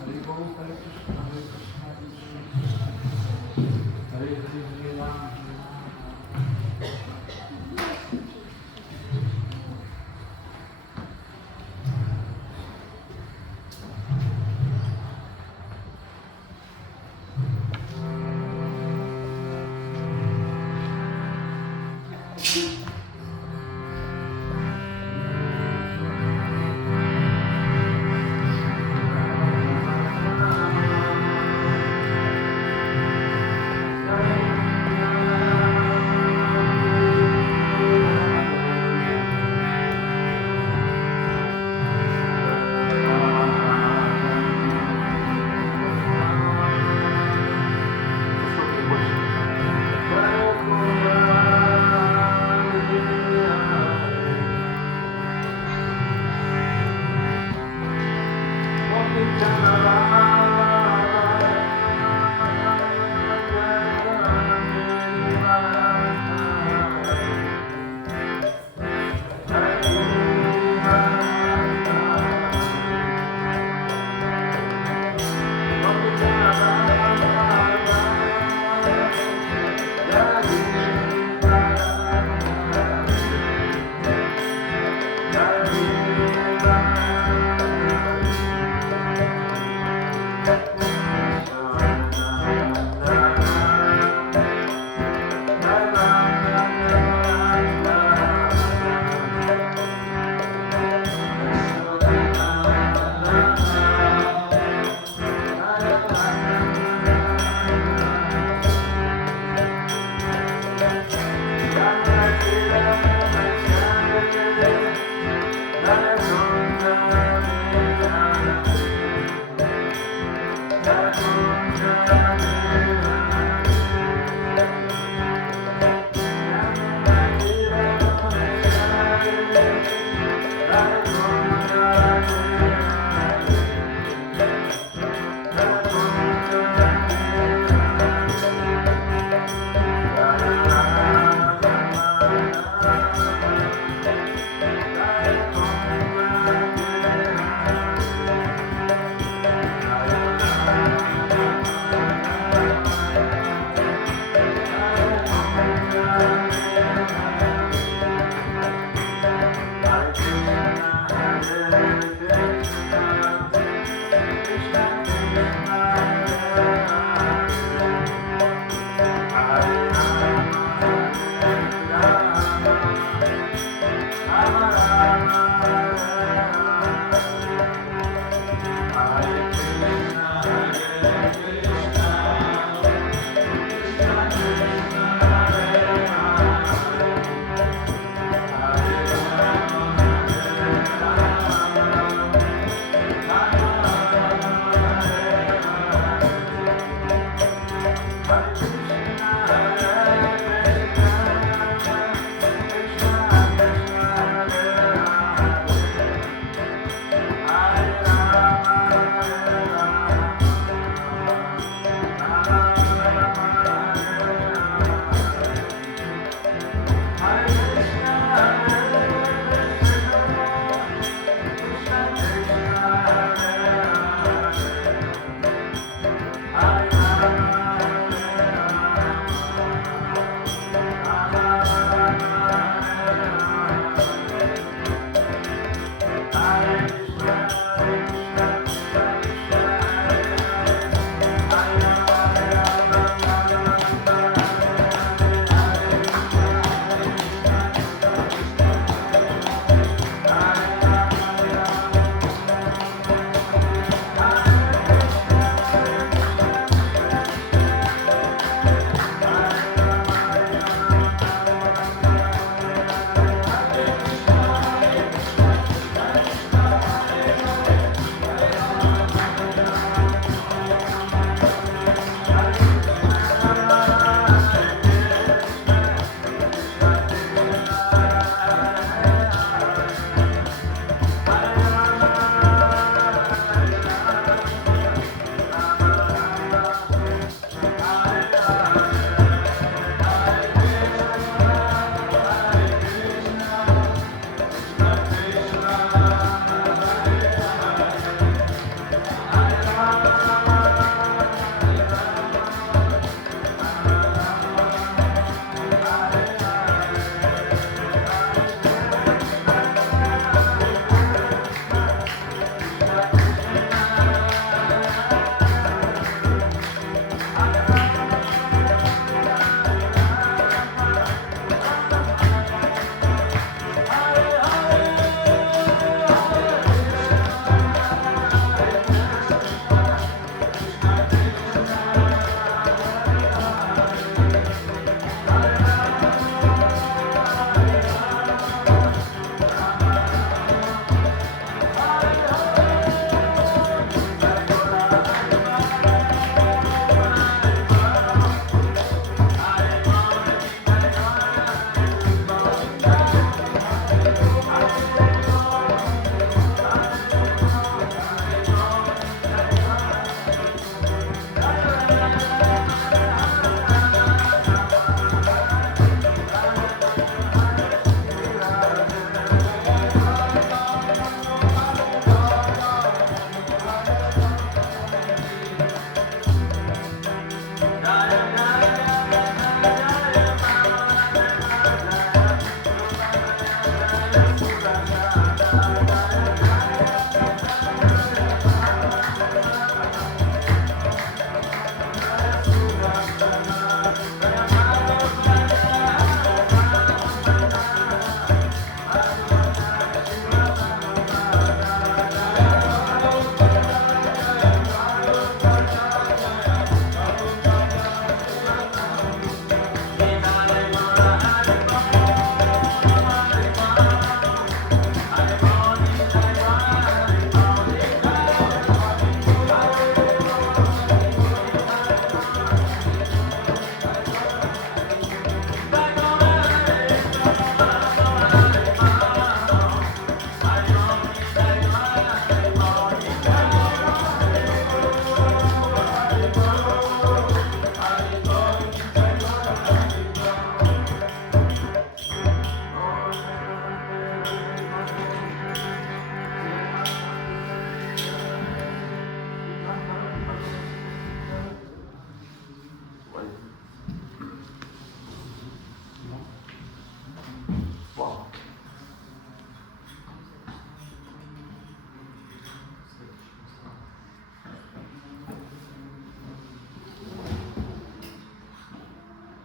Hare Bol, Hare Krishna, Hare Krishna, Hare Hare, Hare Ram, Hare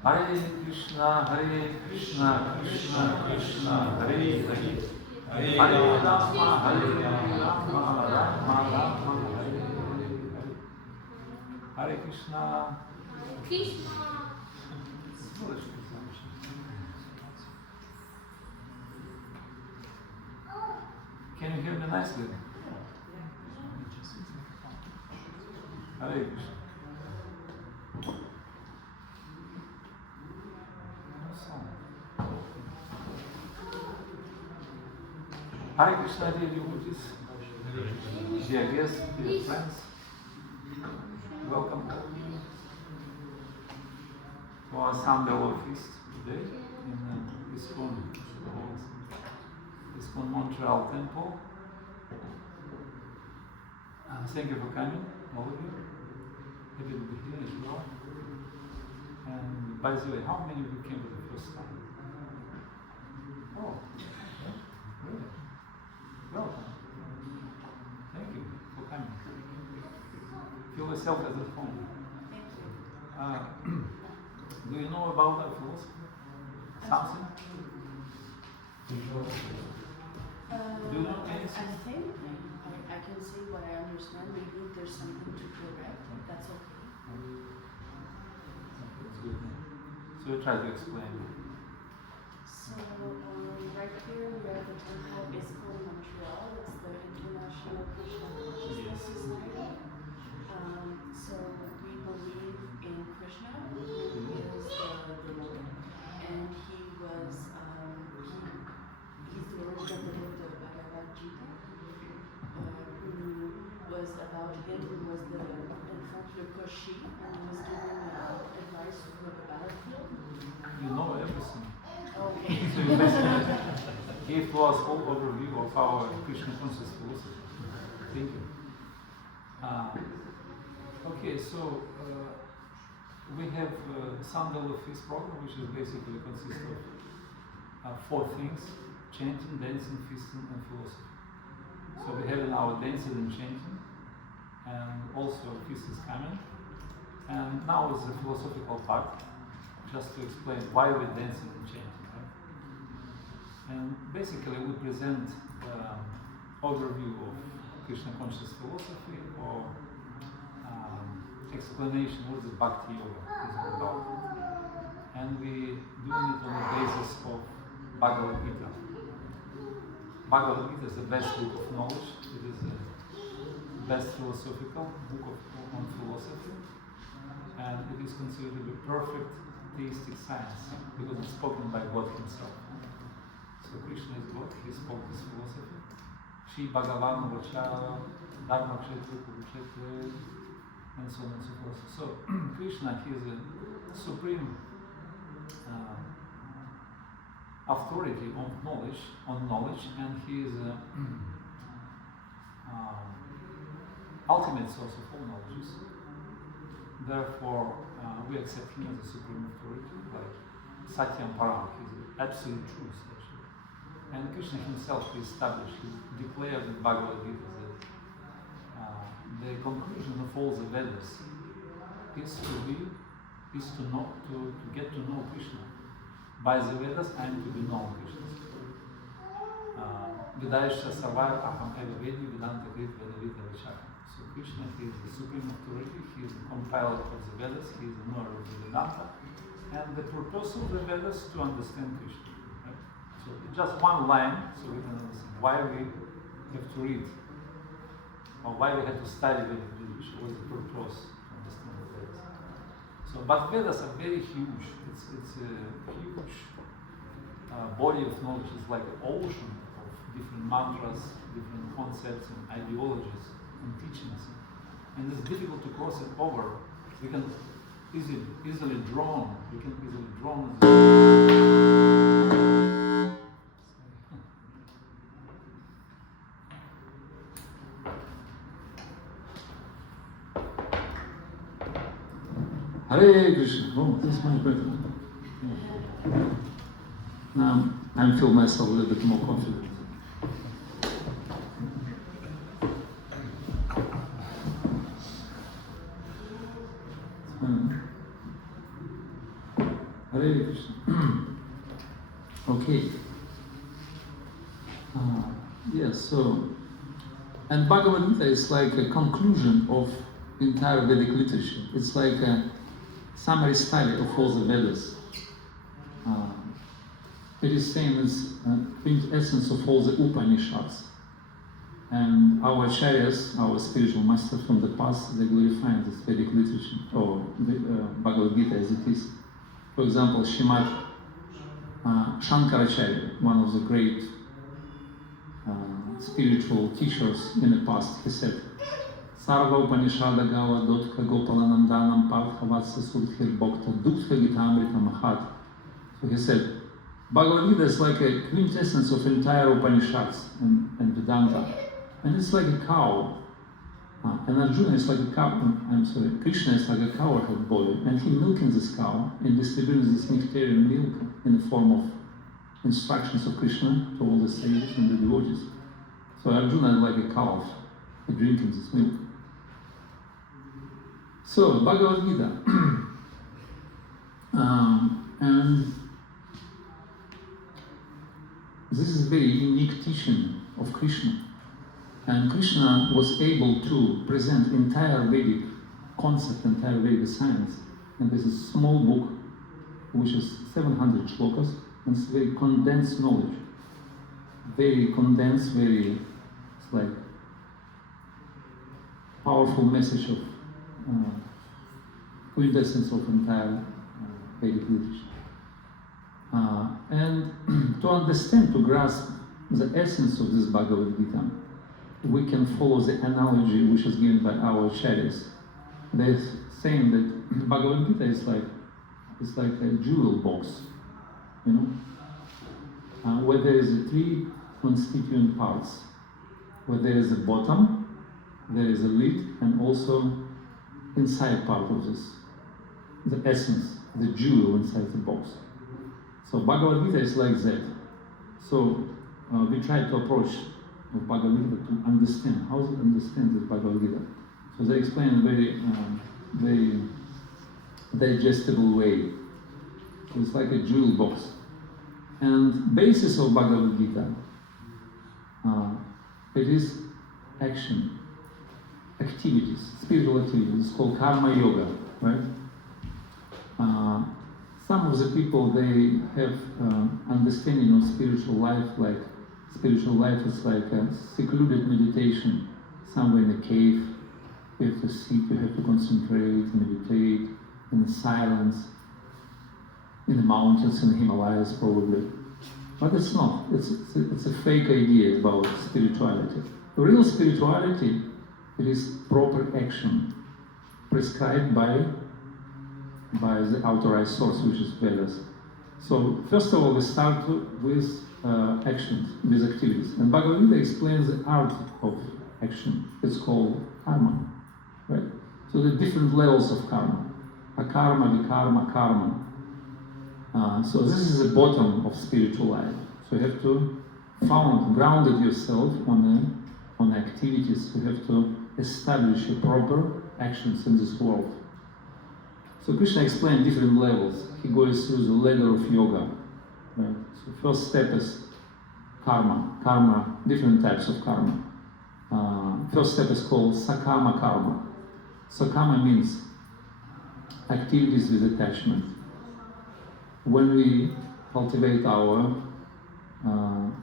Hare Krishna, Krishna Krishna, Hare Hare. Hare Rama, Rama Rama, Hare Hare. Hare Krishna. Krishna. Can you hear me nicely? Hare Krishna. Hare Krishna, dear devotees, dear guests, dear friends, welcome to our Sunday Lord Feast today in ISKCON Montreal Temple. Thank you for coming, all of you. Happy to be here as well. And by the way, how many of you came for the first time? Oh, really? Welcome. Thank you for coming. Feel yourself as at home. Thank you. Do you know about our philosophy? Something? Do you know anything? I think I can say what I understand. Maybe if there's something to correct, that's okay. That's good. So we try to explain. So right here we are at the temple of ISKCON Montreal. It's the International Krishna Consciousness Society. So we believe in Krishna, who is the Lord, and he was he's the origin of the Bhagavad Gita, who was about him, who was the infant Koshi, and he was giving advice for the battlefield. You know everything. Okay. So you basically gave to us whole overview of our Krishna conscious philosophy. Thank you. Okay, so we have Sunday Lord Feast program, which is basically consists of 4 things: chanting, dancing, feasting, and philosophy. So we have our dancing and chanting, and also feast is coming. And now is the philosophical part, just to explain why we're dancing and chanting. Right? And basically we present overview of Krishna conscious philosophy, or explanation what the Bhakti Yoga is all about. And we doing it on the basis of Bhagavad Gita. Bhagavad Gita is the best book of knowledge. It is the best philosophical book on philosophy, and it is considered to be perfect theistic science because it's spoken by God himself. So Krishna is God, he spoke this philosophy. Shri Bhagavan Vacha, Dharma Kshetra, Kurukshetra, and so on and so forth. So Krishna, he is a supreme authority on knowledge, and he is a ultimate source of all knowledges. Therefore, we accept him as a supreme authority, like Satyam Param, he is absolute truth actually. And Krishna himself established, he declared in Bhagavad Gita that the conclusion of all the Vedas is to know, to get to know Krishna. By the Vedas, I am to be known Krishna. Vedayasya Savar Aham Eva Vedi Vedanta Krit Vedavita Vachakam. So Krishna, he is the supreme authority, he is the compiler of the Vedas, he is the knower of the Vedanta, and the purpose of the Vedas is to understand Krishna. Right? So just one line, so we can understand why we have to read, or why we have to study Vedic literature, what is the purpose to understand the Vedas. So, but Vedas are very huge. It's a huge body of knowledge. It's like an ocean of different mantras, different concepts and ideologies and teachings. And it's difficult to cross it over. We can easily drawn. We can easily drawn. Hare Krishna. Oh, this is much better. Now I feel myself a little bit more confident. Hare Krishna. Okay. Yes, so, and Bhagavad Gita is like a conclusion of entire Vedic literature. It's like a summary study of all the Vedas. It is same as quintessence of all the Upanishads. And our acharyas, our spiritual masters from the past, they glorify this Vedic literature, or Bhagavad Gita as it is. For example, Srimad Shankaracharya, one of the great spiritual teachers in the past, he said, Sarva Upanishada Gava Dotka Gopalanandanam Parthavatsa Sudhir Bhakta Dukkha Gitamrita Mahat. So he said, Bhagavad Gita is like a quintessence of entire Upanishads and Vedanta. And it's like a cow. And Arjuna is like a cow, Krishna is like a cowherd boy, and he milking this cow and distributing this nectarian milk in the form of instructions of Krishna to all the sages and the devotees. So Arjuna is like a cow drinking this milk. So, Bhagavad Gita. And this is very unique teaching of Krishna. And Krishna was able to present entire Vedic concept, entire Vedic science. And this is a small book, which is 700 shlokas, and it's very condensed knowledge. Very condensed, it's like powerful message of quintessence of entire Vedic literature. And to understand, to grasp the essence of this Bhagavad Gita, we can follow the analogy which is given by our acharyas. They're saying that Bhagavad Gita is like a jewel box, you know, where there is three constituent parts, where there is a bottom, there is a lid, and also inside part of this, the essence, the jewel inside the box. So Bhagavad Gita is like that. So we try to approach of Bhagavad Gita to understand how to understand this Bhagavad Gita. So they explain in a very digestible way. So it's like a jewel box. And basis of Bhagavad Gita, it is action, activities, spiritual activities. It's called karma yoga, right? Some of the people, they have understanding of spiritual life, like spiritual life is like a secluded meditation, somewhere in a cave. You have to sit, you have to concentrate, meditate in silence, in the mountains, in the Himalayas probably. But it's not. It's a fake idea about spirituality. The real spirituality, it is proper action prescribed by the authorized source, which is Vedas. So first of all, we start with actions, with activities. And Bhagavad Gita explains the art of action. It's called karma, right? So the different levels of karma. Akarma, vikarma, karma. So this is the bottom of spiritual life. So you have to grounded yourself on activities. You have to establish your proper actions in this world. So Krishna explained different levels. He goes through the ladder of yoga. Right? So first step is karma. Karma, different types of karma. First step is called sakama karma. Sakama means activities with attachment. When we cultivate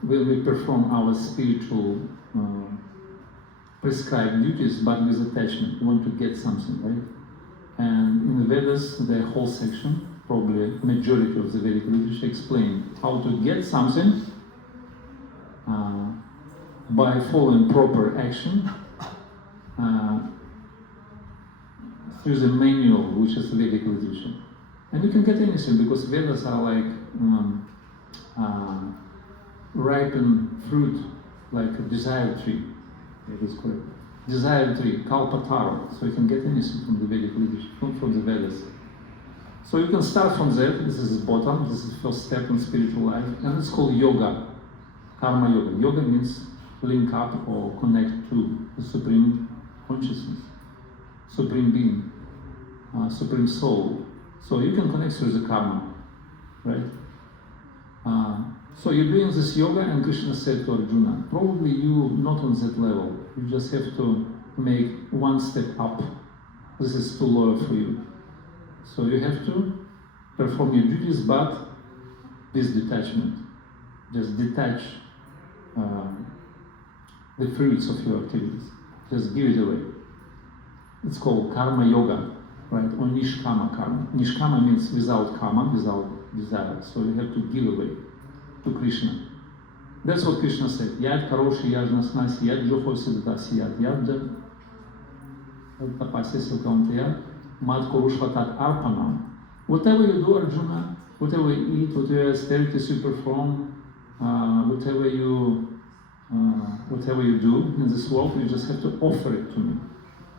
when we perform our spiritual prescribed duties, but with attachment, we want to get something, right? And in the Vedas, the whole section, probably majority of the Vedic literature, explain how to get something by following proper action through the manual, which is the Vedic literature. And you can get anything because Vedas are like ripened fruit, like a desire tree. It is correct. Desire tree, kalpatara. So you can get anything from the Vedic literature, from the Vedas. So you can start from there. This is the bottom. This is the first step in spiritual life, and it's called yoga, karma yoga. Yoga means link up or connect to the supreme consciousness, supreme being, supreme soul. So you can connect through the karma. right? So you're doing this yoga, and Krishna said to Arjuna, probably you not on that level. You just have to make one step up. This is too low for you. So you have to perform your duties, but with detachment. Just detach the fruits of your activities. Just give it away. It's called karma yoga, right? Or nishkama karma. Nishkama means without karma, without desire. So you have to give away to Krishna. That's what Krishna said. Yad karoshi yad nasnasi yad johosi dasi yad yad tapasya silkamtaya mad korushvatat arpanam. Whatever you do, Arjuna, whatever you eat, whatever austerities you perform, whatever you do in this world, you just have to offer it to me.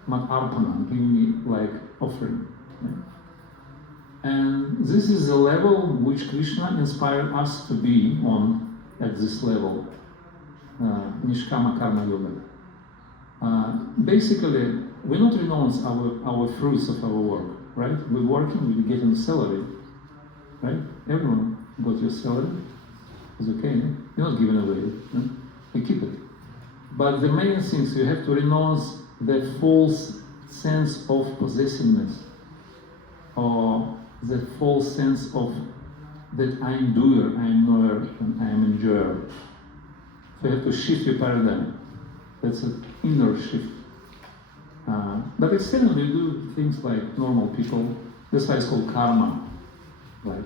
Mad arpanam, give me like offering. Yeah. And this is the level which Krishna inspired us to be on at this level, Nishkama Karma Yoga. Basically, we not renounce our fruits of our work, right? We're working, we're getting salary, right? Everyone got your salary, it's okay, no? You're not giving away, no? You keep it. But the main things, you have to renounce the false sense of possessiveness, or the false sense of that I'm doer, I'm knower, and I'm enjoyer. So you have to shift your paradigm. That's an inner shift. But externally you do things like normal people. That's why it's called karma. Like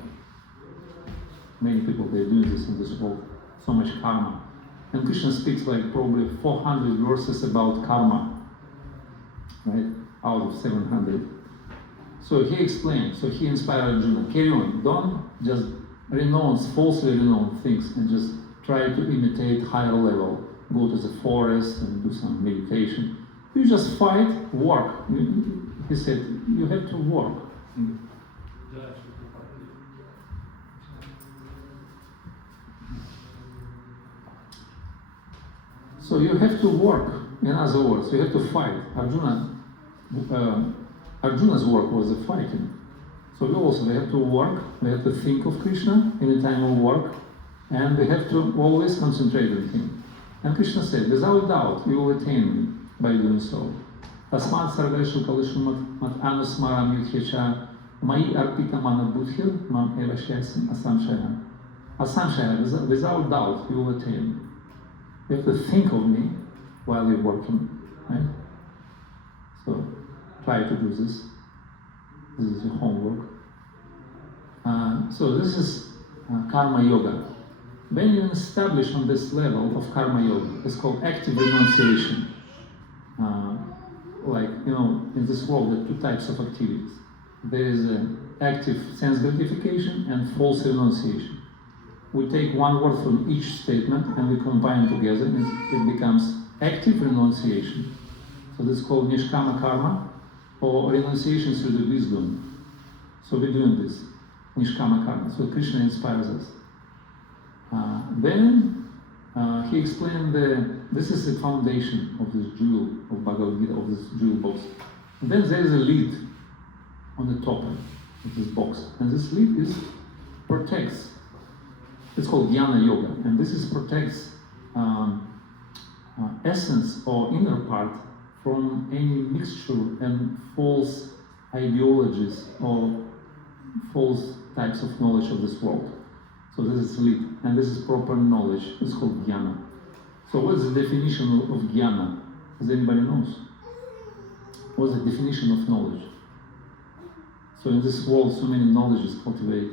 many people, they're doing this in this world. So much karma. And Krishna speaks like probably 400 verses about karma, right? Out of 700. So he explained, so he inspired Arjuna, carry on, don't just falsely renounce things and just try to imitate higher level. Go to the forest and do some meditation. You just fight, work. He said, you have to work. So you have to work, in other words, you have to fight. Arjuna's work was the fighting. So we have to work, we have to think of Krishna in the time of work, and we have to always concentrate on him. And Krishna said, without doubt, you will attain me by doing so. Tasmat sarveshu kalishu mat anusmaram yudhyecha mai arpita mana buddhir mam evashyasim asamshaya. Asamshaya, without doubt, you will attain me. You have to think of me while you're working, right? So try to do this. This is your homework. So this is karma yoga. When you establish on this level of karma yoga, it's called active renunciation. In this world, there are two types of activities. There is active sense gratification and false renunciation. We take one word from each statement and we combine together, and it becomes active renunciation. So this is called nishkama karma, or renunciation through the wisdom. So we're doing this, nishkama karma. So Krishna inspires us. Then he explained this is the foundation of this jewel of Bhagavad Gita, of this jewel box. And then there is a lid on the top of this box, and this lid protects. It's called Jnana Yoga, and this protects essence or inner part from any mixture and false ideologies or false types of knowledge of this world. So this is lid, and this is proper knowledge. It's called Jnana. So what's the definition of Jnana? Does anybody knows? What's the definition of knowledge? So in this world, so many knowledges cultivate,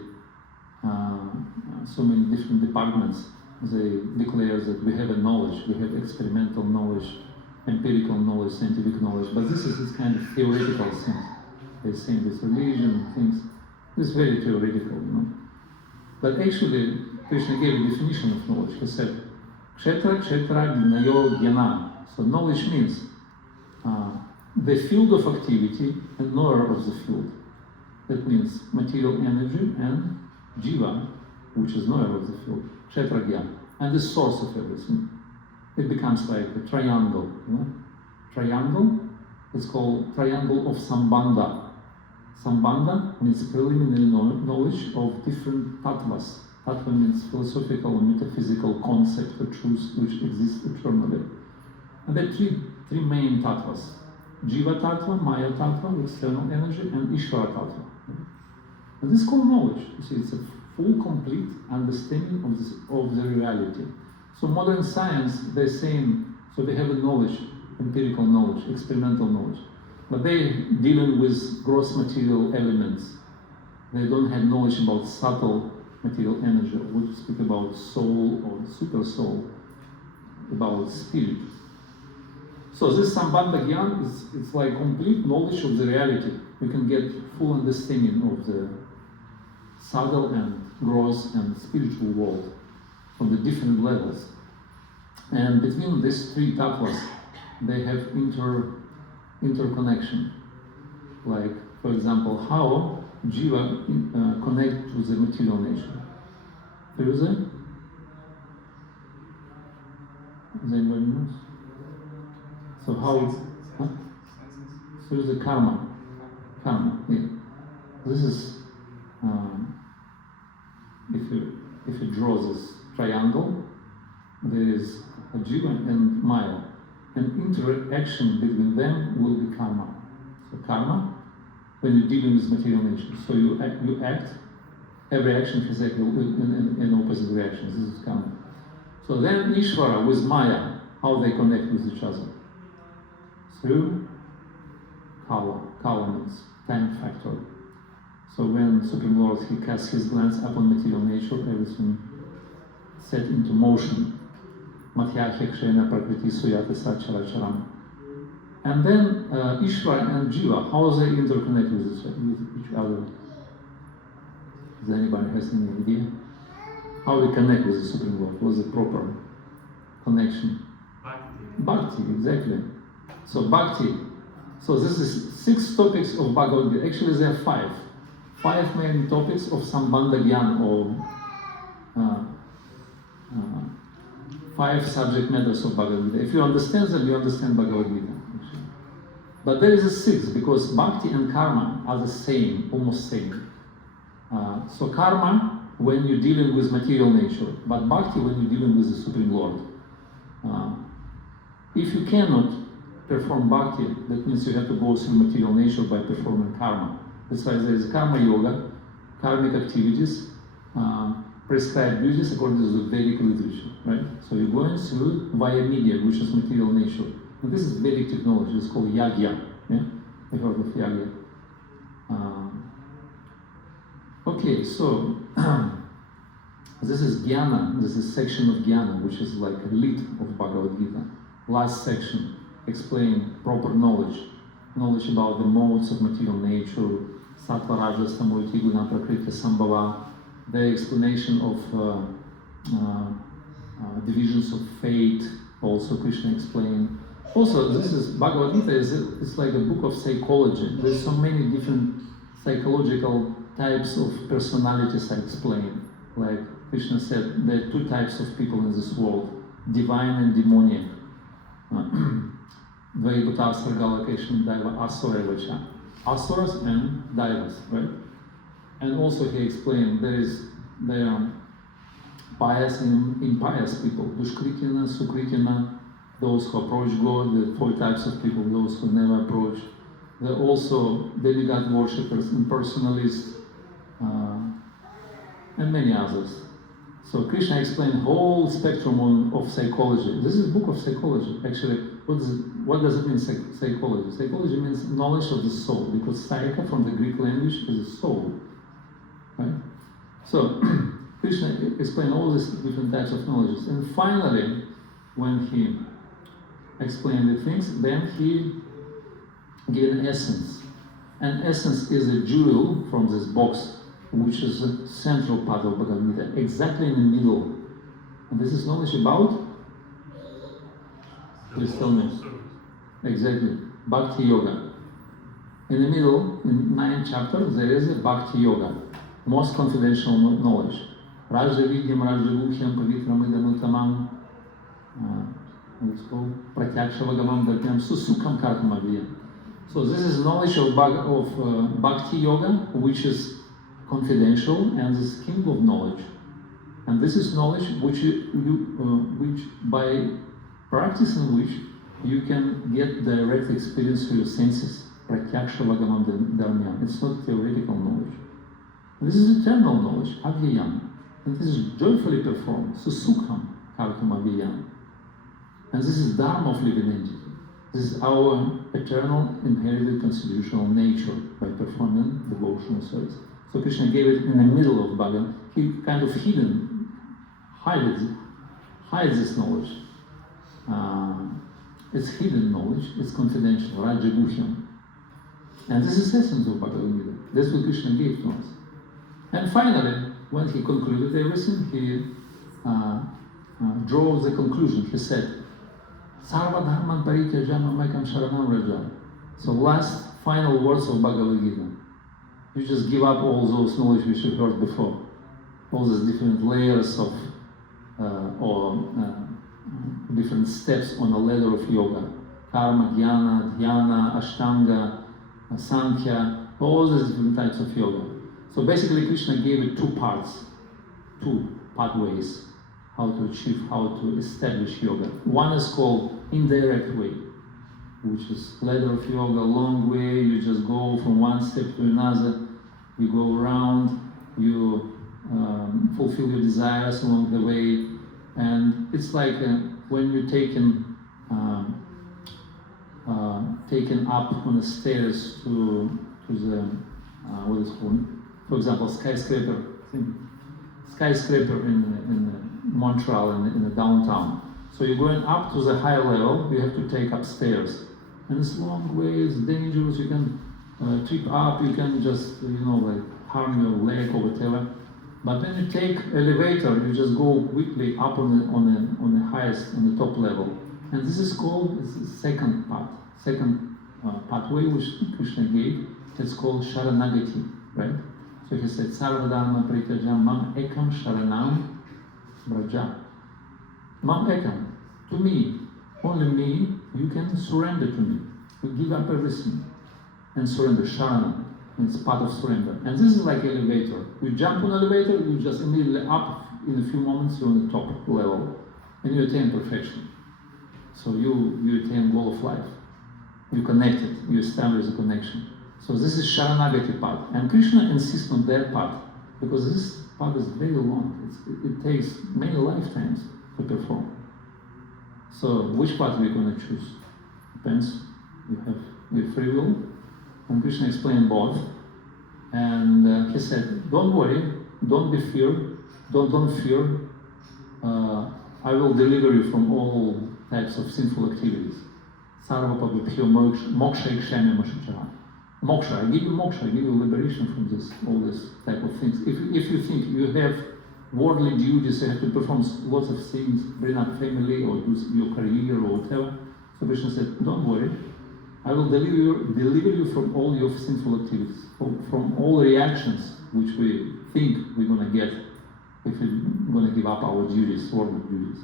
so many different departments. They declare that we have a knowledge, we have experimental knowledge, empirical knowledge, scientific knowledge, but this is this kind of theoretical thing. They say this religion, things. This is very theoretical, you know. But actually, Krishna gave a definition of knowledge. He said, Kshetra Jnayo Jnana. So knowledge means the field of activity and knower of the field. That means material energy and jiva, which is knower of the field, Kshetra Jnana, and the source of everything. It becomes like a triangle, you know? Triangle, it's called triangle of Sambandha. Sambandha means preliminary knowledge of different tattvas. Tattva means philosophical or metaphysical concept or truths which exist eternally. And there are three main tattvas. Jiva tattva, Maya tattva, external energy, and Ishvara tattva. And this is called knowledge. You see, it's a full, complete understanding of the reality. So modern science, they're saying, so they have a knowledge, empirical knowledge, experimental knowledge. But they're dealing with gross material elements. They don't have knowledge about subtle material energy. We speak about soul or super soul, about spirit. So this Sambandha Gyan it's like complete knowledge of the reality. You can get full understanding of the subtle and gross and spiritual world from the different levels. And between these three tattvas, they have interconnection. Like, for example, how Jiva connect to the material nature. Is anybody knows? So how? Huh? So is the karma. Karma. Yeah. This is if you draw this triangle, there is a Jiva and Maya, and interaction between them will be karma. So karma, when you're dealing with material nature, so you act. Every action has equal and opposite reactions. This is karma. So then Ishvara with Maya, how they connect with each other? Through Kala. Kala means time factor. So when Supreme Lord, he casts his glance upon material nature, everything set into motion. Madhyakya kshena prakriti suyate sacharacharam. And then Ishvara and Jiva, how they interconnect with each other? Does anybody has any idea? How they connect with the Supreme Lord? What's the proper connection? Bhakti, exactly. So Bhakti. So this is 6 topics of Bhagavad Gita. Actually, there are 5. 5 main topics of Sambandha Gyan, or 5 subject matters of Bhagavad Gita. If you understand them, you understand Bhagavad Gita. Actually. But there is a 6, because Bhakti and Karma are the same, almost same. So Karma, when you're dealing with material nature, but Bhakti when you're dealing with the Supreme Lord. If you cannot perform Bhakti, that means you have to go through material nature by performing Karma. That's why there is Karma Yoga, karmic activities, prescribed duties according to the Vedic literature, right? So you're going through via media, which is material nature. And this is Vedic technology, it's called Yagya. Yeah? You heard of Yagya? Okay, so this is Jnana, this is section of Jnana, which is like a lead of Bhagavad Gita. Last section, explain proper knowledge about the modes of material nature, Sattva, Rajas, Tamurti, Guna, Prakriti, Sambhava, the explanation of divisions of fate, also Krishna explained. Also, this is Bhagavad Gita, it's like a book of psychology. There's so many different psychological types of personalities I explain. Like Krishna said, there are 2 types of people in this world, divine and demoniac. Asuras and Daivas, right? And also he explained there are pious and impious people, Dushkritina, Sukritina, those who approach God, the 4 types of people, those who never approach. There are also demigod worshippers, impersonalists, and many others. So Krishna explained whole spectrum of psychology. This is a book of psychology. Actually, what does it mean, psychology? Psychology means knowledge of the soul, because psyche from the Greek language is a soul, right? So Krishna explained all these different types of knowledges. And finally, when he explained the things, then he gave an essence. And essence is a jewel from this box, which is the central part of Bhagavad Gita, exactly in the middle. And this is knowledge about? Please tell me. Exactly. Bhakti Yoga. In the middle, in 9th chapter, there is a Bhakti Yoga, most confidential knowledge. Rajya Vidyam, Rajya Gukhyam, Pavitram Idam Uttamam, what's called? Pratyaksha Vagamam Bhatyam, Susukam Kartamavya. So this is knowledge of Bhakti Yoga, which is confidential and is king of knowledge. And this is knowledge which which by practicing which you can get direct experience through your senses. Pratyaksha Vagamam Dharmyam. It's not theoretical knowledge. This is eternal knowledge, Avyayam. And this is joyfully performed, Susukham Kartam Avyayam. And this is Dharma of living entity. This is our eternal inherited constitutional nature by performing devotional service. So Krishna gave it in the middle of Bhagavan. He kind of hides this knowledge. It's hidden knowledge, it's confidential, Rajaguhyam. And this is the essence of Bhagavad Gita. That's what Krishna gave to us. And finally, when he concluded everything, he drew the conclusion. He said, Sarva dharman parityajam mamekam sharanam raja. So last final words of Bhagavad Gita. You just give up all those knowledge which you heard before. All these different layers of different steps on a ladder of yoga. Karma, Jnana, Dhyana, Ashtanga, Sankhya, all these different types of yoga. So basically Krishna gave it two parts, two pathways, how to achieve, how to establish yoga. One is called indirect way, which is ladder of yoga, long way, you just go from one step to another, you go around, you fulfill your desires along the way, and it's like when you're taken up on the stairs to the what is called, for example, skyscraper in Montreal in the downtown. So you're going up to the higher level, you have to take up stairs, and it's long way, it's dangerous. You can trip up, you can just like harm your leg or whatever. But when you take elevator, you just go quickly up on the highest, on the top level. And this is called, it's the second pathway which Krishna gave. It's called Sharanagati, right? So he said, Sarva dharma parityajam mam ekam sharanam braja. Mam ekam, to me, only me, you can surrender to me. You give up everything and surrender, Sharanam. It's part of surrender. And this is like elevator. You jump on elevator, you just immediately up, in a few moments you're on the top level. And you attain perfection. So you attain goal of life. You connect it, you establish a connection. So this is Sharanagati part. And Krishna insists on that part, because this part is very long. It takes many lifetimes to perform. So which part we're going to choose? Depends. We have free will. And Krishna explained both. And he said, don't worry, don't be feared, don't fear. I will deliver you from all types of sinful activities. Sarva pabhibhyo moksha ikshami mashichara. Moksha, I give you moksha, I give you liberation from all this type of things. If you think you have worldly duties, you have to perform lots of things, bring up family or do your career or whatever. So Krishna said, don't worry. I will deliver you from all your sinful activities, from all reactions which we think we're going to get if we're going to give up our duties, worldly duties.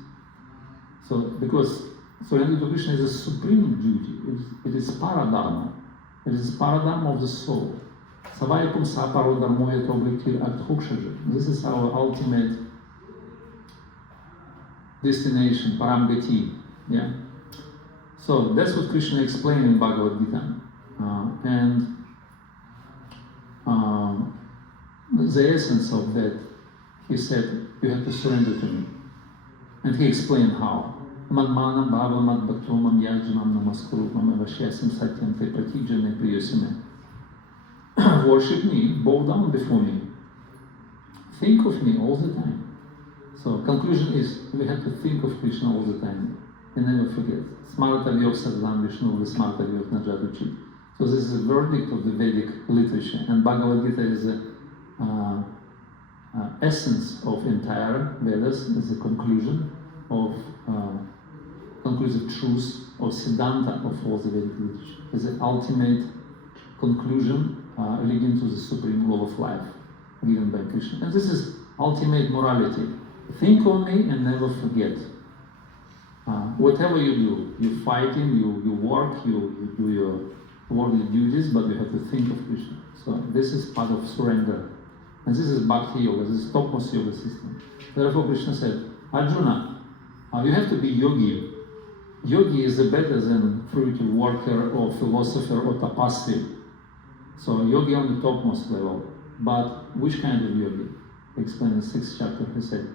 So, because surrender to Krishna is a supreme duty, it is paradharma, it is paradharma of the soul. Savayapum sa paradharmoya toblikir adhokshaja. This is our ultimate destination, paramgati. Yeah? So that's what Krishna explained in Bhagavad Gita. The essence of that, he said, you have to surrender to me. And he explained how. Madmana bhava mad bhakto mam yajnam namaskuru mam avashyasim satyam te pratijane priyasime. Worship me, bow down before me. Think of me all the time. So conclusion is, we have to think of Krishna all the time. And never forget. Smarta vyog sadham Vishnu smarta vyog najaduchi. So this is a verdict of the Vedic literature, and Bhagavad Gita is the essence of entire Vedas, is a conclusion of conclusive truth of Siddhanta of all the Vedic literature. Is the ultimate conclusion leading to the supreme goal of life given by Krishna. And this is ultimate morality. Think on me and never forget. Whatever you do, you're fighting, you work, you do your worldly duties, but you have to think of Krishna. So this is part of surrender. And this is Bhakti Yoga, this is topmost yoga system. Therefore Krishna said, Arjuna, you have to be yogi. Yogi is better than fruitive worker or philosopher or tapasvi. So yogi on the topmost level. But which kind of yogi? Explained in the 6th chapter, he said,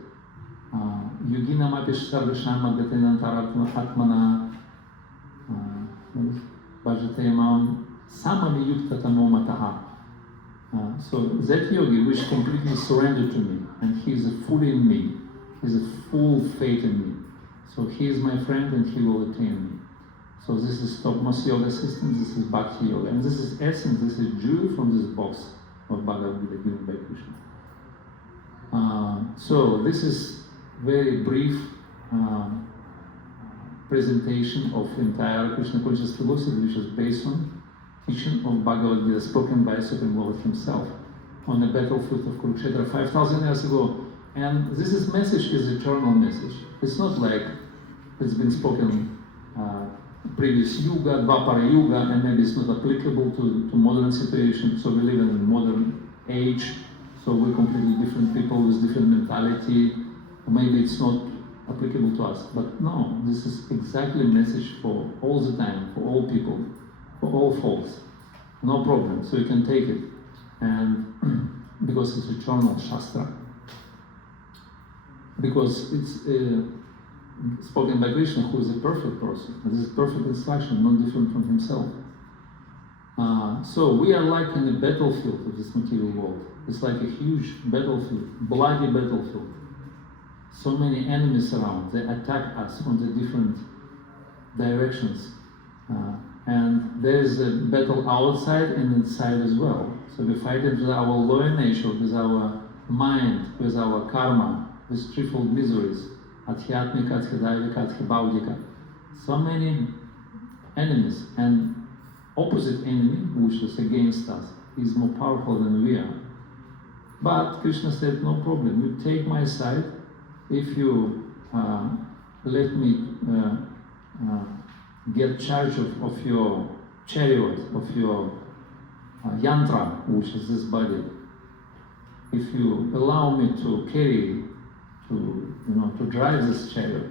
Yoginam apish sarvasham adgatinantaratma atmana bhajatayamam samami yukta tamomataha. So that yogi which completely surrendered to me, and he is fully in me, he is a full faith in me. So he is my friend and he will attain me. So this is topmost yoga system, this is Bhakti Yoga. And this is essence, this is jewel from this box of Bhagavad Gita given by Krishna. So this is very brief presentation of entire Krishna conscious philosophy, which is based on teaching of Bhagavad Gita spoken by Supreme Lord himself on the battlefield of Kurukshetra 5,000 years ago. And this message is eternal message. It's not like it's been spoken previous yuga, Dvapara yuga, and maybe it's not applicable to modern situation. So we live in a modern age, so we're completely different people with different mentality. Maybe it's not applicable to us, but no, this is exactly a message for all the time, for all people, for all folks. No problem, so you can take it. And because it's eternal Shastra. Because it's spoken by Krishna, who is a perfect person. And this is perfect instruction, not different from himself. So we are like in a battlefield of this material world. It's like a huge battlefield, bloody battlefield. So many enemies around, they attack us from the different directions. And there is a battle outside and inside as well. So we fight it with our lower nature, with our mind, with our karma, with threefold miseries. Adhyatmika, Adhyadaivika, Adhyabhaudika. So many enemies, and opposite enemy, which is against us, is more powerful than we are. But Krishna said, no problem, you take my side if you let me get charge of your chariot, of your yantra, which is this body. If you allow me to carry, to drive this chariot,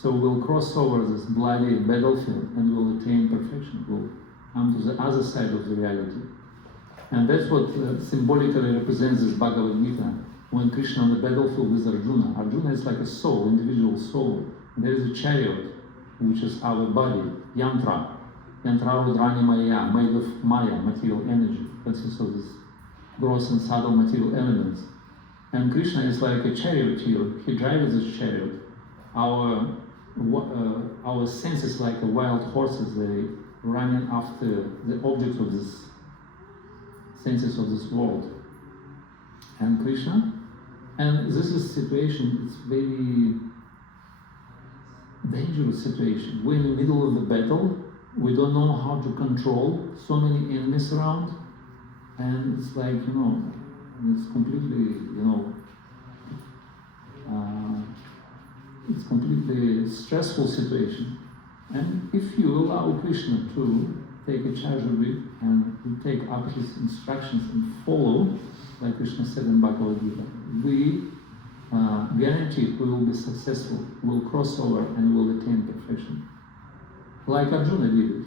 so we'll cross over this bloody battlefield and we'll attain perfection. We'll come to the other side of the reality. And that's what symbolically represents this Bhagavad Gita. When Krishna on the battlefield with Arjuna, Arjuna is like a soul, individual soul. There is a chariot, which is our body, yantra. Yantra Rudrani Maya, made of Maya, material energy, consists of this gross and subtle material elements. And Krishna is like a charioteer. He drives this chariot. Our senses like wild horses. They running after the object of this senses of this world. And Krishna, and this is situation. It's very dangerous situation. We're in the middle of the battle. We don't know how to control so many enemies around, and it's like it's completely it's completely stressful situation. And if you allow Krishna to take a charge of it and to take up his instructions and follow, like Krishna said in Bhagavad Gita, we guaranteed we will be successful, we'll cross over and we'll attain perfection. Like Arjuna did it.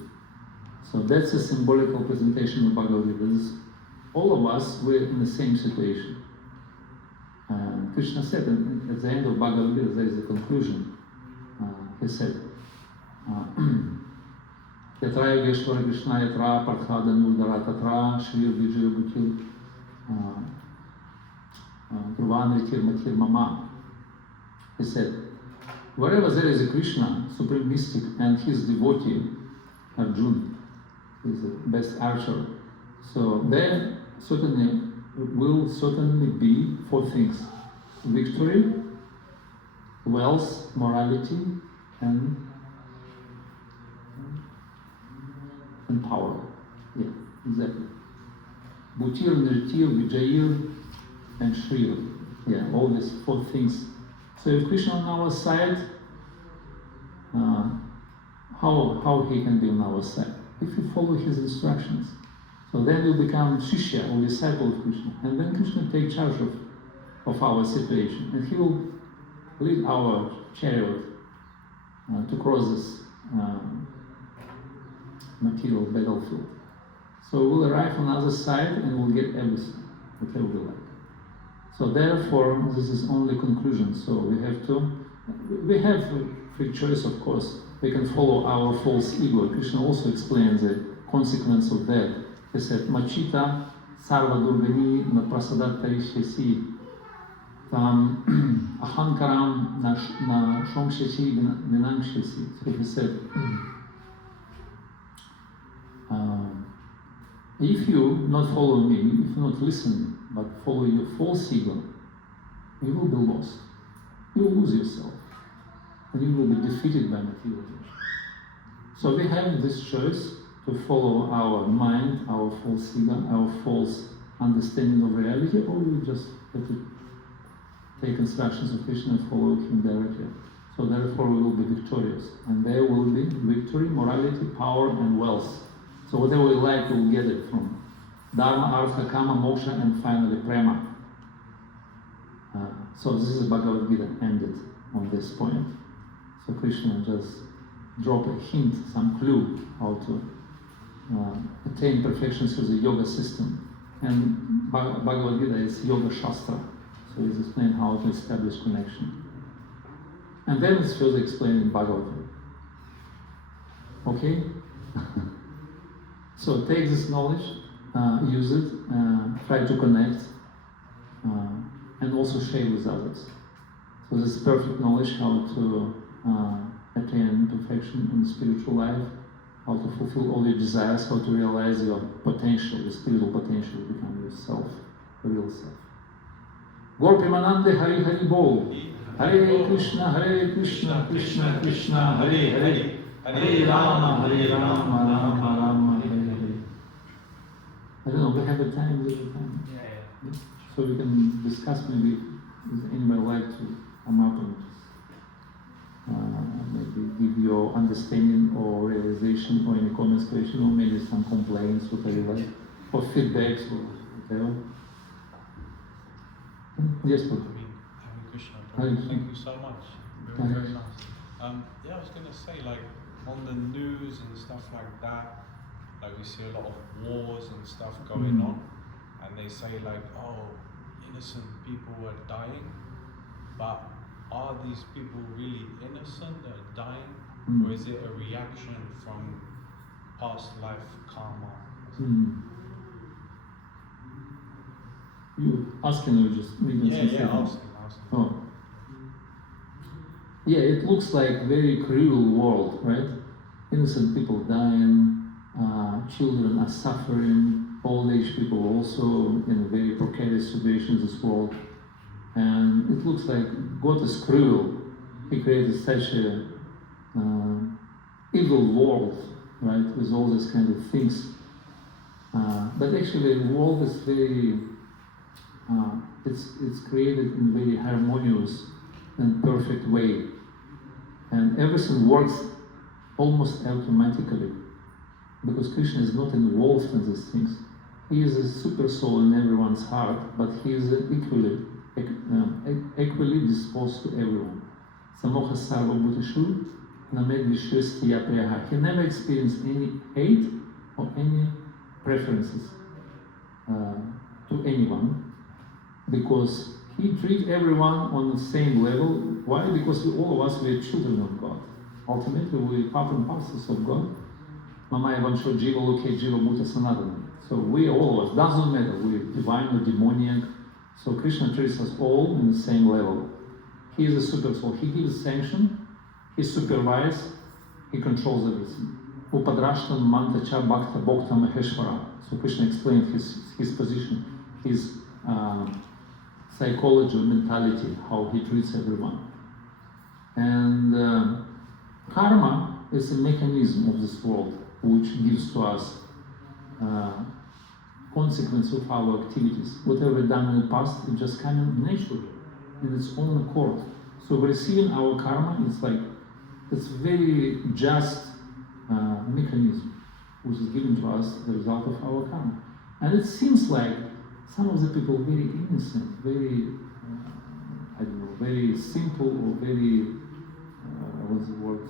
So that's a symbolical presentation of Bhagavad Gita. All of us were in the same situation. Krishna said at the end of Bhagavad Gita, there is a conclusion. He said, Yatra Yogeshwara Krishna Yatra Parthada Nurdara Tatra Shrir Vijaya Bhutil Dhruvan Ritir Matir Mama. He said, wherever there is a Krishna, supreme mystic, and his devotee, Arjuna, is the best archer, so there will certainly be four things: victory, wealth, morality, and power. Yeah, exactly. Bhutir, Nritir, Vijayir, and Shrir. Yeah, all these four things. So if Krishna on our side, how he can be on our side? if you follow his instructions. So then you become Shishya or disciple of Krishna. And then Krishna takes charge of our situation. And he will lead our chariot to cross this material battlefield. So we'll arrive on the other side and we'll get everything, whatever we like. So therefore, this is only conclusion. So we have free choice, of course. We can follow our false ego. Krishna also explains the consequence of that. He said, Machita sarva durgani na prasadat tarishyasi ahankaram na shomshasi vinangshasi. So he said, if you not follow me, if you not listen, but follow your false ego, you will be lost. You will lose yourself. And you will be defeated by materialism. So we have this choice to follow our mind, our false ego, our false understanding of reality, or we just have to take instructions of Krishna and follow him directly. So therefore we will be victorious. And there will be victory, morality, power, and wealth. So whatever we like, we'll get it from Dharma, Artha, Kama, Moksha, and finally Prema. So this is Bhagavad Gita ended on this point. So Krishna just dropped a hint, some clue how to attain perfection through the yoga system. And Bhagavad Gita is Yoga Shastra. So he's explaining how to establish connection. And then it's further explained in Bhagavad Gita. Okay? So take this knowledge, use it, try to connect, and also share with others. So this is perfect knowledge how to attain perfection in spiritual life, how to fulfill all your desires, how to realize your potential, your spiritual potential, become yourself, the real self. Gaur Premanande Hari Hari Bol. Hare Krishna, Krishna Krishna, Hare Hare. Hare Rama, Rama Rama, Hare Hare. I don't know, we have a time, Yeah. so we can discuss maybe if anybody like to come up and maybe give your understanding or realization or any comments, question, or maybe some complaints, whatever, like, or feedbacks or whatever. Yes, please. Hare Krishna. Hare Krishna. Thank you so much. Very, very nice. Yeah, I was going to say, like, on the news and stuff like that, like we see a lot of wars and stuff going on, and they say like, oh, innocent people are dying, but are these people really innocent that are dying, or is it a reaction from past life karma? You asking or just making Yeah, asking. asking. Oh. Yeah, it looks like very cruel world, right? Innocent people dying, children are suffering, old age people also in a very precarious situation in this world. And it looks like God is cruel. He created such a evil world, right, with all these kind of things. But actually the world is very, it's created in a very harmonious and perfect way. And everything works almost automatically, because Krishna is not involved in these things. He is a super soul in everyone's heart, but he is equally disposed to everyone. Samoha sarva bhutashu named vishwasya priyaha. He never experienced any hate or any preferences to anyone, because he treats everyone on the same level. Why? Because all of us, we are children of God. Ultimately, we are part and parcels of God. Mamaya Vansho Jiva Loke Jiva Bhuta Sanatana. So we, all of us, doesn't matter, we're divine or demoniac. So Krishna treats us all in the same level. He is a super soul. He gives sanction, he supervises, he controls everything. Upadrashtan Mantacha Bhakta Bhakta Maheshwara. So Krishna explained his position, his psychology, mentality, how he treats everyone. And karma is a mechanism of this world which gives to us consequence of our activities. Whatever we've done in the past, it just comes naturally, in its own accord. So we're receiving our karma, it's like, it's very just mechanism. which is given to us the result of our karma. And it seems like some of the people very innocent, very, I don't know, very simple or very, what's the word?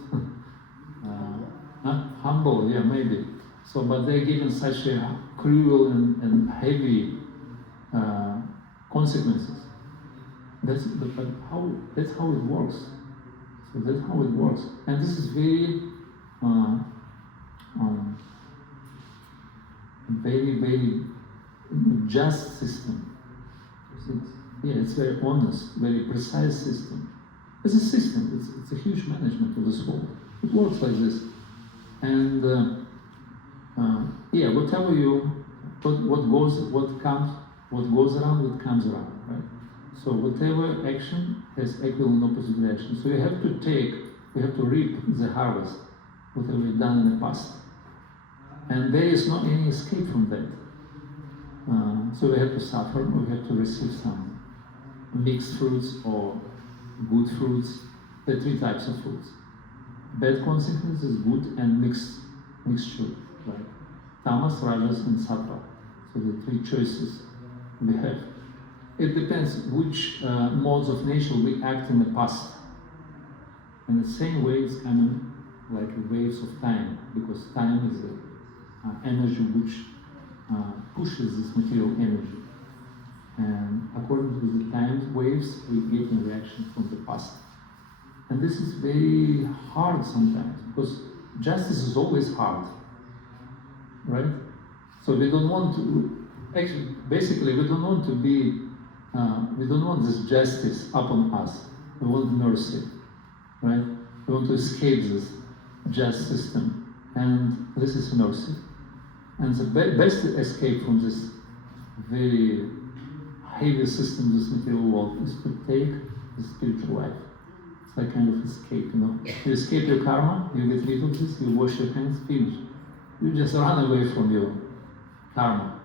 Humble, yeah, maybe. So, but they're given such a cruel and heavy consequences. That's how it works. So that's how it works. And this is very, very just system. It's very honest, very precise system. It's a system. It's a huge management of this world. It works like this. And whatever what goes around, it comes around, right? So whatever action has equal and opposite reaction. So you have to reap the harvest, whatever you've done in the past. And there is not any escape from that. So we have to suffer, we have to receive some mixed fruits or good fruits. There are three types of fruits. Bad consequences, good and mixture, right? Tamas, Rajas and Sattva. So the three choices we have. It depends which modes of nature we act in the past. In the same way, it's coming like waves of time, because time is an energy which pushes this material energy. And according to the time waves, we get a reaction from the past. And this is very hard sometimes, because justice is always hard, right? So we don't want to, actually, basically, we don't want to be, we don't want this justice upon us. We want mercy, right? We want to escape this just system, and this is mercy. And the best escape from this very heavy system, this material world, is to take the spiritual life. It's like kind of escape, you know. You escape your karma, you get rid of this, you wash your hands, finish. You just run away from your karma.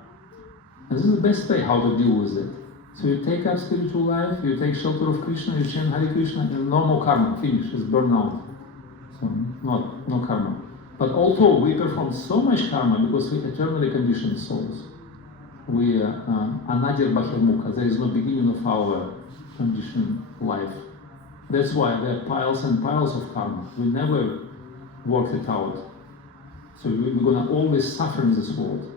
And this is the best way how to deal with it. So you take up spiritual life, you take shelter of Krishna, you chant Hare Krishna, and no more karma, finish, it's burn out. So no karma. But although we perform so much karma because we eternally conditioned souls, we are anadir bahirmukha, there is no beginning of our conditioned life. That's why there are piles and piles of karma. We never work it out. So we're going to always suffer in this world.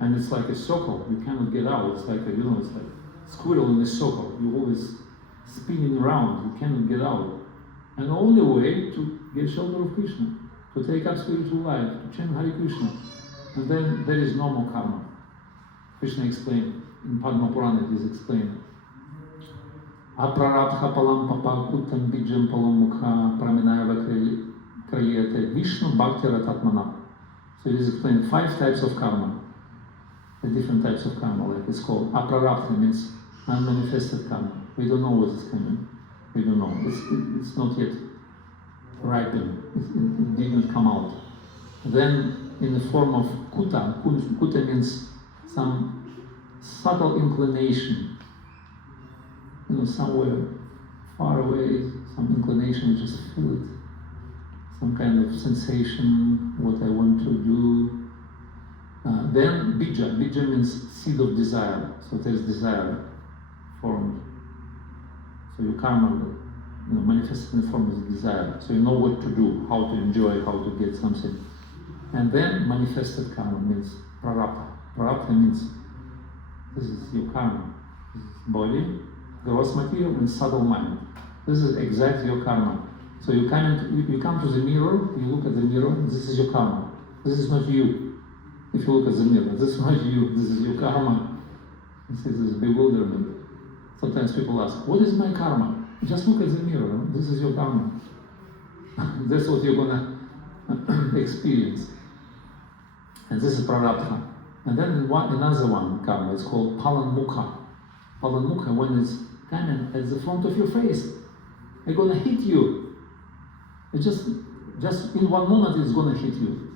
And it's like a circle, you cannot get out. It's like it's like a squirrel in a circle. You're always spinning around, you cannot get out. And the only way to get shelter of Krishna, to take up spiritual life, to chant Hare Krishna, and then there is no more karma. Krishna explained, in Padma Purana it is explained, Aprarabdha palam papa kutam bijam palam mukha praminayava kriyate Vishnu bhakti ratatmana. So it is explained 5 types of karma, the different types of karma, like it's called aprarabdha, means unmanifested karma. We don't know what is coming. We don't know. It's not yet ripened. It did not come out. Then, in the form of kuta, kuta means some subtle inclination. Somewhere far away, some inclination, we just feel it. Some kind of sensation, what I want to do. Then bija. Bija means seed of desire. So there's desire formed. So your karma manifests in the form of desire. So you know what to do, how to enjoy, how to get something. And then manifested karma means prarabdha. Prarabdha means this is your karma. This is body, gross material, and subtle mind. This is exactly your karma. So you come to the mirror, you look at the mirror, this is your karma. This is not you. If you look at the mirror, this is not you, this is your karma. This is bewilderment. Sometimes people ask, what is my karma? Just look at the mirror, this is your karma. That's what you're gonna experience. And this is prarabdha. And then another one karma, it's called palanmukha. Palanmukha, when it's coming at the front of your face, it's gonna hit you. It just in one moment it's gonna hit you.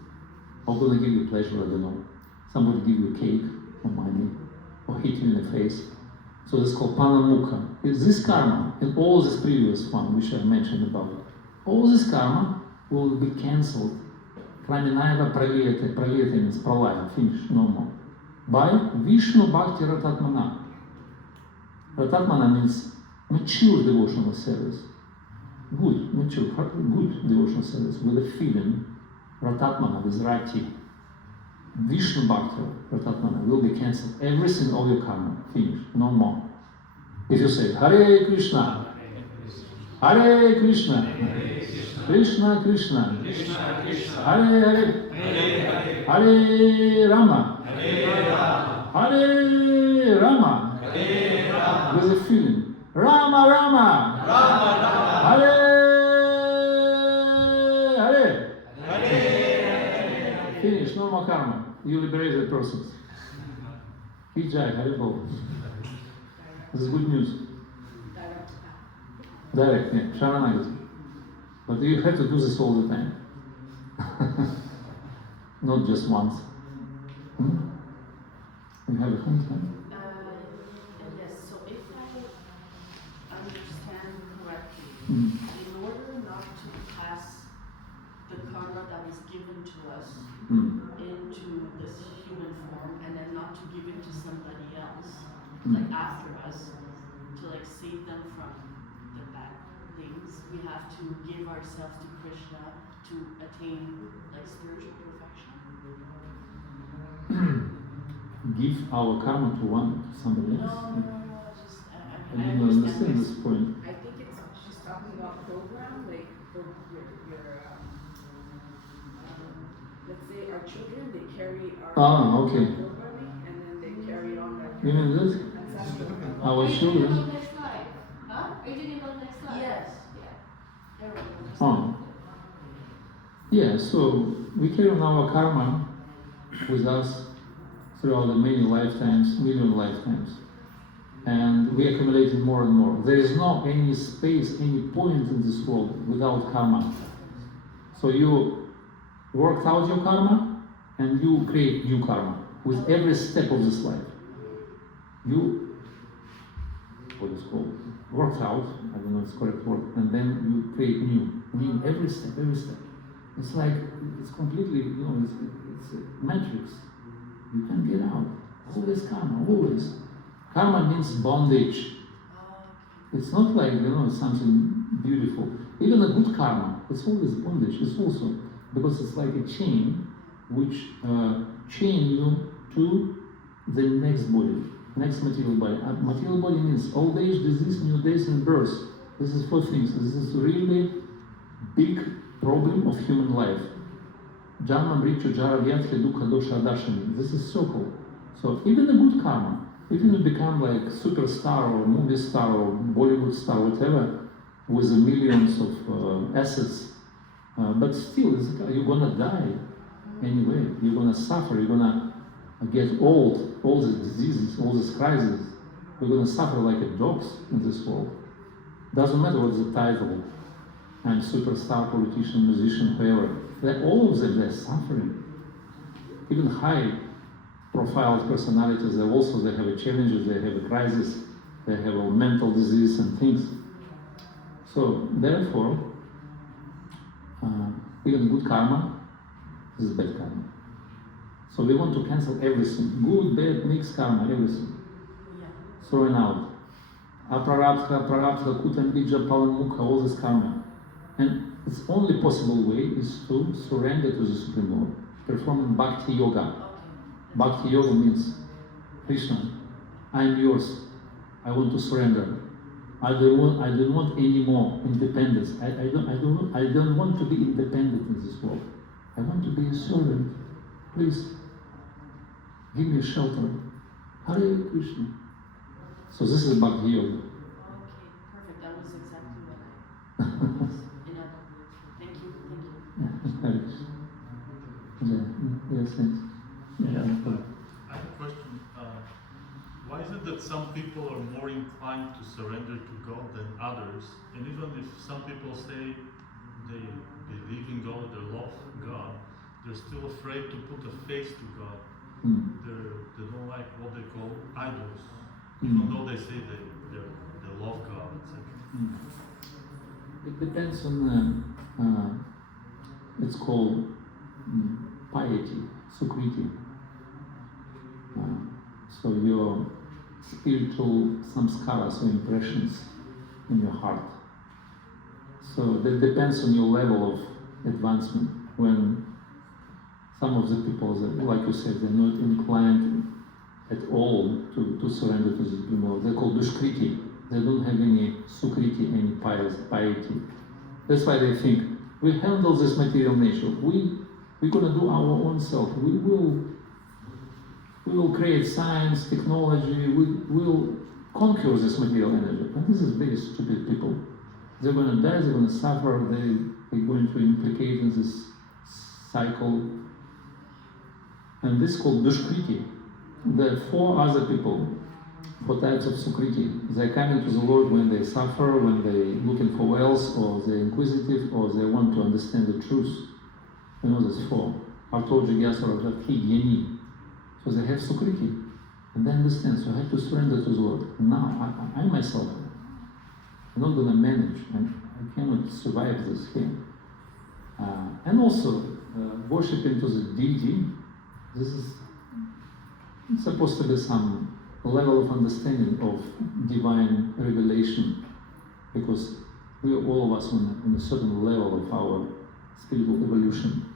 Or gonna give you pleasure, I don't know. Somebody give you cake or money, or hit you in the face. So this is called palanmukha. It's this karma and all this previous one which I mentioned about. All this karma will be cancelled Praminayava praliyate means pralaya, finish, no more. By Vishnu Bhakti Ratatmana. Ratatmana means mature devotional service. Good, mature, good devotional service with a feeling. Ratatmana with Rati. Vishnu Bhakti Ratatmana will be cancelled. Everything, all your karma, finish, no more. If you say Hare Krishna, Hare Krishna, Krishna Krishna, Hare Hare, Hare Rama, Hare Rama, with a feeling, Rama Rama, Hare Hare, finish, no more karma, you liberate the persons. Vijay, Hare Bol. This is good news. Direct, yeah, Sharanagati. But you have to do this all the time. Not just once. You have a home time? Yes, so if I understand correctly, in order not to pass the karma that was given to us into this human form and then not to give it to somebody else, like after us, to like save them from the bad things, we have to give ourselves to Krishna to attain like spiritual perfection. Give our karma to somebody else? No, just I didn't understand this point. I think she's talking about program, like for your let's say our children, they carry our Okay. programming and then they carry on that. You mean this? Our children? Next slide. Huh? Are you doing about next slide? Yes. Yeah. Oh. Yeah, so we carry on our karma with us throughout the many lifetimes, million lifetimes. And we accumulate more and more. There is no any space, any point in this world without karma. So you worked out your karma and you create new karma with every step of this life. You, what is called, worked out, I don't know if it's correct word, and then you create new every step. It's like, it's completely, it's a matrix. You can get out. Always karma, always. Karma means bondage. It's not like, something beautiful. Even a good karma, it's always bondage. It's also, because it's like a chain, which chain you to the next body, next material body. Material body means old age, disease, new days, and birth. This is 4 things. This is really big problem of human life. Janma, Mritu, Jara, Vyadhi, Dukha, Dosha, Dashami. This is circle. So even a good karma, even you become like superstar or movie star or Bollywood star, whatever, with millions of assets, but still, you're gonna die anyway. You're gonna suffer. You're gonna get old. All the diseases, all these crises. We're gonna suffer like a dogs in this world. Doesn't matter what's the title. I'm superstar, politician, musician, whoever. All of them, they're suffering. Even high-profile personalities, they have a challenges, they have a crisis, they have a mental disease and things. So therefore, even good karma is bad karma. So we want to cancel everything. Good, bad, mixed karma, everything. Throwing out. Aprarabdha, prarabdha, kutam, bija, palamukha, all this karma. And its only possible way is to surrender to the Supreme Lord, performing Bhakti Yoga. Bhakti Yoga means, Krishna, I am yours. I want to surrender. I don't want any more independence. I don't want to be independent in this world. I want to be a servant. Please, give me shelter. Hare Krishna. So this is Bhakti Yoga. Okay, perfect. That was exactly what I was in other words. Thank you. Yes, thanks. I have a question. Why is it that some people are more inclined to surrender to God than others? And even if some people say they believe in God, they love God, they're still afraid to put a face to God. They don't like what they call idols, even though they say they love God, etc. It depends on, it's called piety, sukriti. So your spiritual samskaras or impressions in your heart. So that depends on your level of advancement. When some of the people, like you said, they're not inclined at all to surrender to this Brahma, they're called dushkriti. They don't have any sukriti, any piety. That's why they think, we handle this material nature. We're gonna do our own self. We will create science, technology. We will conquer this material energy. And this is very stupid people. They're gonna die. They're gonna suffer. They're going to implicate in this cycle. And this is called dushkriti. There are 4 other people, 4 types of sukriti. They're coming to the Lord when they suffer, when they're looking for wealth, or they're inquisitive, or they want to understand the truth. You know, there's 4. HG Gaurasundara. So they have sukriti, and they understand. So I have to surrender to the Lord. Now, I myself, I'm not going to manage. I cannot survive this here. And also, worshiping to the deity, this is supposed to be some level of understanding of divine revelation, because we are all of us on a certain level of our spiritual evolution.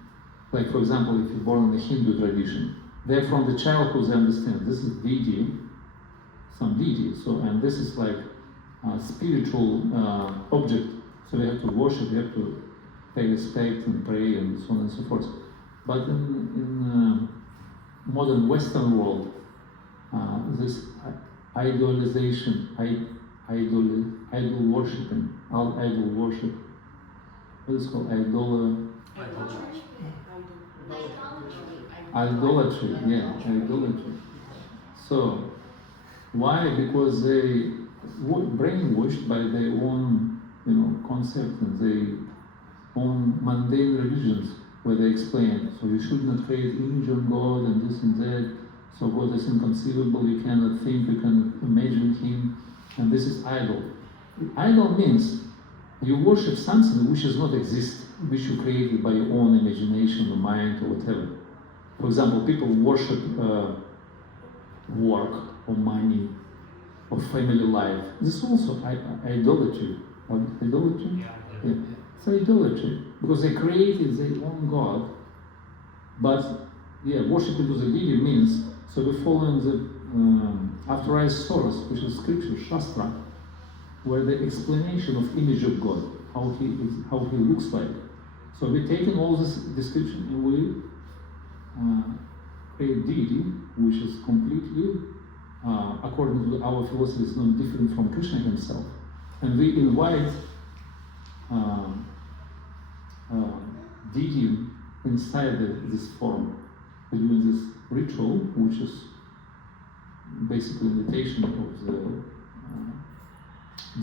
Like, for example, if you're born in the Hindu tradition, they're from the childhood, they understand this is deity, some deity, so, and this is like a spiritual object, so we have to worship, we have to pay respect and pray and so on and so forth. But in modern Western world, this idolization, idol worshiping, idol worship, what is it called? Idolatry, yeah, idolatry. So, why? Because they were brainwashed by their own, concept and their own mundane religions, where they explain, so you should not create image of God and this and that, so God is inconceivable, you cannot think, you cannot imagine Him, and this is idol. Idol means you worship something which does not exist, which you created by your own imagination or mind or whatever. For example, people worship work or money or family life. This is also idolatry. Idolatry? Yeah. It's idolatry, because they created their own God. But worshiping to the deity means, so we follow the authorized source, which is scripture, Shastra, where the explanation of image of God, how he looks like. So we're taking all this description and we create deity, which is completely, according to our philosophy, is not different from Krishna himself. And we invite deity inside this form. We're doing this ritual, which is basically invitation of the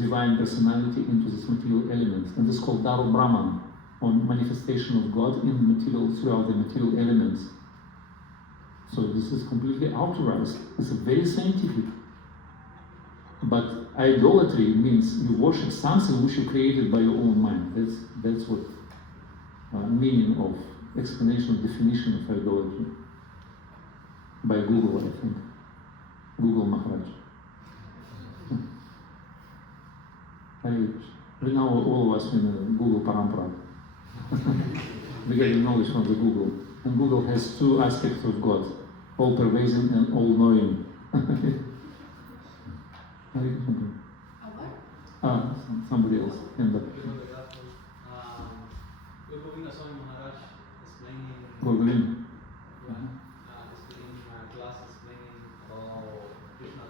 divine personality into this material element. And this is called Daro Brahman, or manifestation of God in material, throughout the material elements. So this is completely authorized. It's very scientific. But idolatry means you worship something which you created by your own mind. That's what meaning of explanation, definition of idolatry by Google, I think. Google Maharaj. Right now all of us in Google Parampara. We get knowledge from the Google. And Google has 2 aspects of God, all pervasive and all knowing. Somebody else. End up. Maharaj explaining Googling. explaining class explaining about Krishna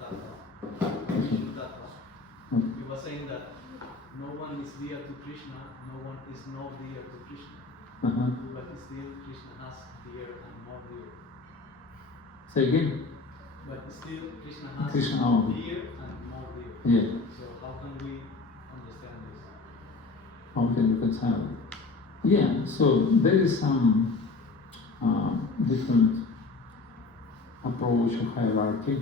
Tattva. He was saying that no one is dear to Krishna, no one is not dear to Krishna. But still Krishna has dear and more dear. Say again? But still Krishna has Krishna, dear and more dear. Yeah. So how can we understand this? How can you reconcile it? Yeah, so there is some different approach of hierarchy,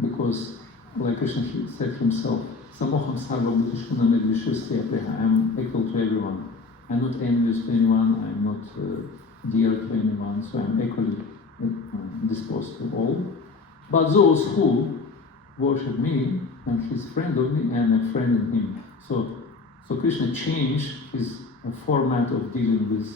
because like Krishna said himself, Samoham Sarva Bhutishuna Medvishusya, I'm equal to everyone. I'm not envious to anyone, I'm not dear to anyone, so I'm equally disposed to all. But those who worship me, and he's friend of me, and a friend in him. So Krishna changed his format of dealing with.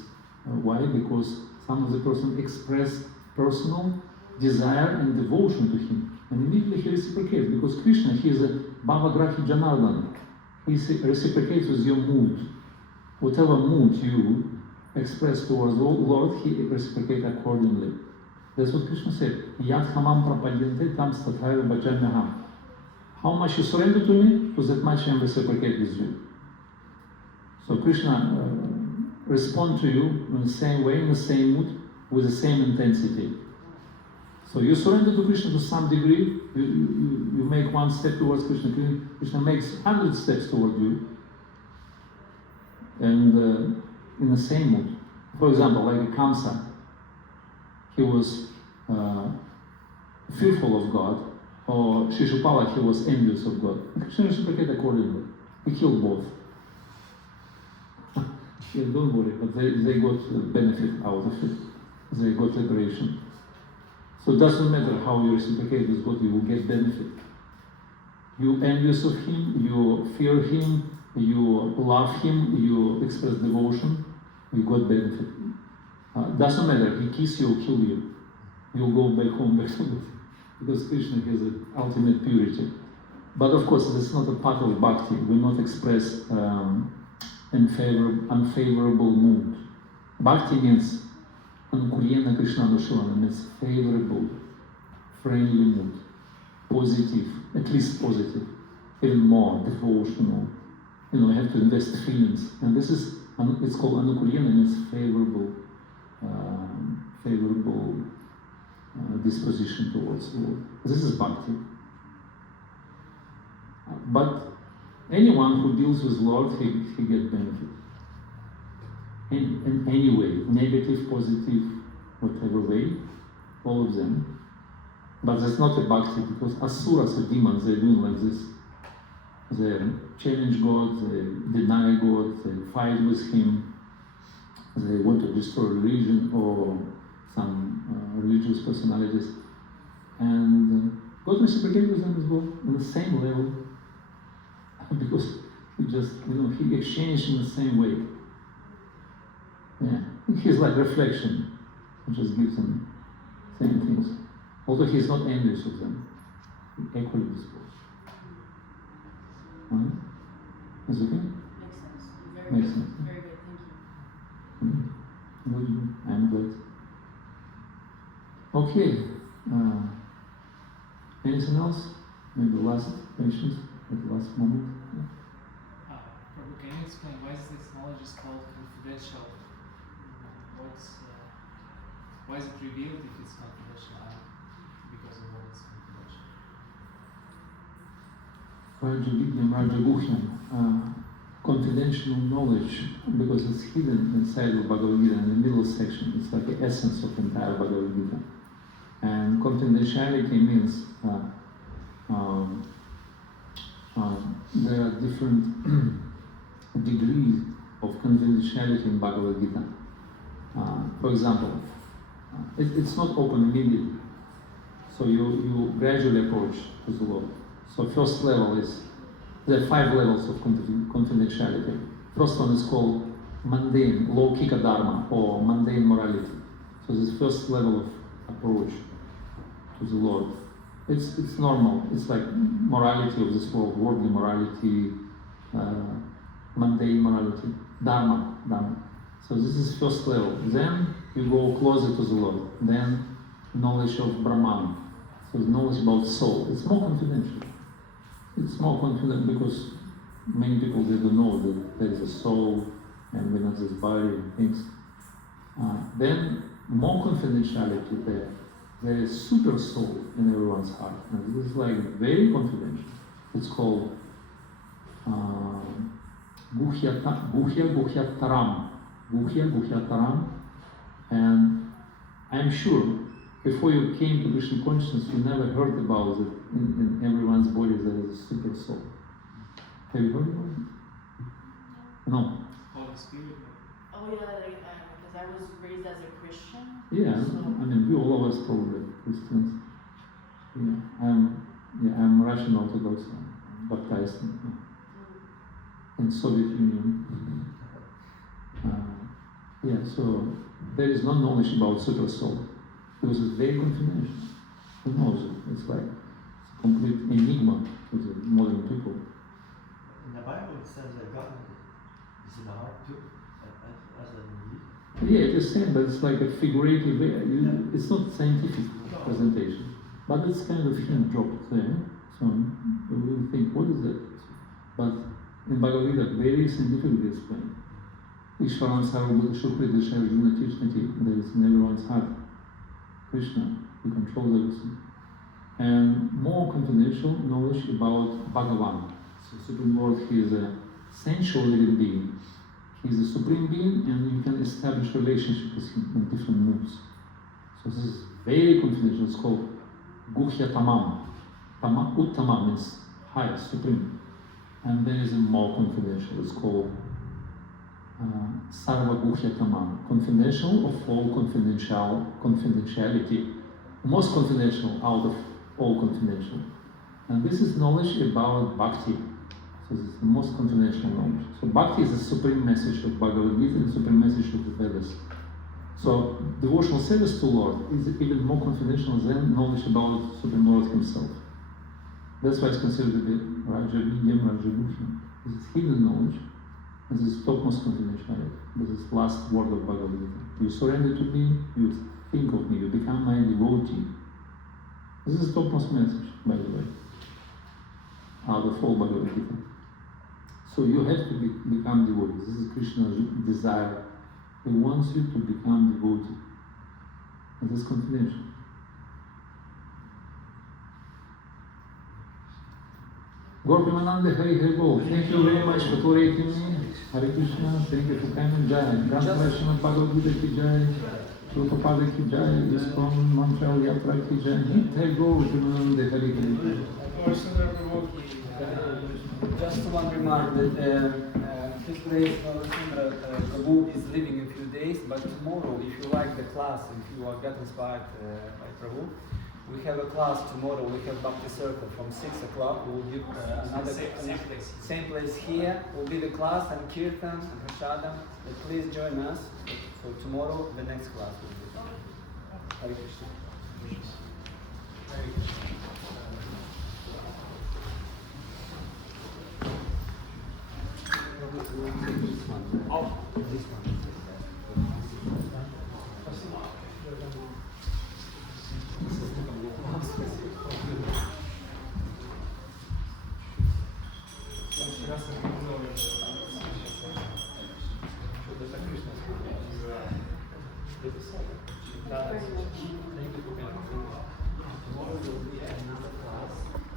Why? Because some of the person expressed personal desire and devotion to him, and immediately he reciprocates. Because Krishna, he is a Bhavagrahi Janardana. He reciprocates with your mood. Whatever mood you express towards the Lord, he reciprocates accordingly. That's what Krishna said. Yat hamam prapadyante tam stathayo bhajamyaham. How much you surrender to me, to that much I reciprocate with you. So Krishna responds to you in the same way, in the same mood, with the same intensity. So you surrender to Krishna to some degree, you make one step towards Krishna, Krishna makes 100 steps toward you, and in the same mood. For example, like a Kamsa, he was fearful of God, or Shishupala, he was envious of God. Krishna reciprocated accordingly. He killed both. Yeah, don't worry, but they got benefit out of it. They got liberation. So it doesn't matter how you reciprocate with God, you will get benefit. You envious of him, you fear him, you love him, you express devotion, you got benefit. Doesn't matter, he kiss you or kill you. You'll go back home back to God. Because Krishna has the ultimate purity. But of course, this is not a part of bhakti. We will not express unfavorable mood. Bhakti means Anukulena Krishna Anushurana, means favorable, friendly mood, positive, at least positive, even more devotional. You have to invest feelings, and this is it's called Anukulena, means favorable, disposition towards the Lord. This is bhakti. But anyone who deals with Lord, he gets benefit. In any way, negative, positive, whatever way, all of them. But that's not a bhakti, because asuras or demons, they're doing like this. They challenge God, they deny God, they fight with Him, they want to destroy religion or some religious personalities. And God reciprocates with them as well, on the same level, because He exchanged in the same way. Yeah, He's like reflection. He just gives them same things. Although He's not envious of them, equally disposed. Is it okay? Makes sense. Very Makes good. sense. Very good. Thank you. Good. I'm glad. Okay. Anything else? Maybe last questions at the last moment. Prabhu, can you explain why is this knowledge is called confidential? Why is it revealed if it's confidential? Because of what it's confidential. Confidential knowledge, because it's hidden inside of Bhagavad Gita in the middle section. It's like the essence of the entire Bhagavad Gita. And confidentiality means there are different degrees of confidentiality in Bhagavad Gita. For example, it's not open immediately. So you gradually approach to the Lord. So first level is, there are 5 levels of confidentiality. First one is called mundane, Laukika Dharma, or mundane morality. So this first level of approach to the Lord. It's normal. It's like morality of this world, worldly morality, mundane morality, Dharma. So this is first level. Then you go closer to the Lord. Then knowledge of Brahman. So the knowledge about soul. It's more confidential. It's more confident because many people, they don't know that there is a soul and we're not this body and things. Then more confidentiality there. There is super soul in everyone's heart. And this is like very confidential. It's called Guhya Taram. Guhya Taram. And I'm sure before you came to Krishna consciousness, you never heard about it. In everyone's body there is a super soul. Have you heard about it? No. Holy Spirit. Oh yeah, I guess because I was raised as a Christian. Yeah, So, I mean, we all of us probably Christians. I'm Russian Orthodox, I'm baptized in Soviet Union. So there is no knowledge about super soul because it's very confidential. Who knows it? It's like it's a complete enigma to the modern people. In the Bible it says that God is in the heart too, as a belief. Yeah, it is same, but it's like a figurative way. It's not scientific presentation, but it's kind of hint dropped there. So you will think, what is that? But in Bhagavad Gita, very scientifically explained. Ishvaran Sarvabhuta Shukrita Sharjuna Tishnati, that is in everyone's heart. Krishna, who controls everything. And more confidential knowledge about Bhagavan. So Supreme Lord, he is a sensual living being. He is a supreme being, and you can establish relationship with him in different moods. So this is very confidential. It's called Guhya Tamam. Uttamam means highest, supreme. And there is a more confidential. It's called Sarva Guhya Tamam. Confidential of all confidentiality. Most confidential out of all confidential. And this is knowledge about bhakti. So this is the most confidential knowledge. So bhakti is the supreme message of Bhagavad Gita, the supreme message of the Vedas. So devotional service to Lord is even more confidential than knowledge about Supreme Lord himself. That's why it's considered to be Raja Vidyam, Raja Guhyam. This is hidden knowledge. This is topmost confidentiality. This is the last word of Bhagavad Gita. You surrender to me, you think of me, you become my devotee. This is the topmost message, by the way, out of all Bhagavad Gita. So you have to become devotee. This is Krishna's desire. He wants you to become devotee. And this is confidential. Gorpimananda Hari Hari Bol. Thank you very much for tolerating me. Hare Krishna, thank you for coming. Jai. Granthashana Bhagavad Gita ki Jai. Prabhupada ki Jai. ISKCON Montreal Yatra ki Jai. Hare Gorpimananda Hari Hari Bol. Just one remark that His Grace Gaurasundara Prabhu is leaving in a few days, but tomorrow, if you like the class, if you are get inspired by Prabhu, we have a class tomorrow. We have Bhakti Circle from 6 o'clock. We will give another same place here. Will be the class and Kirtan and Prashadam. Please join us for tomorrow. The next class will be. Hare Krishna. Hare Krishna. This one. Oh, this one.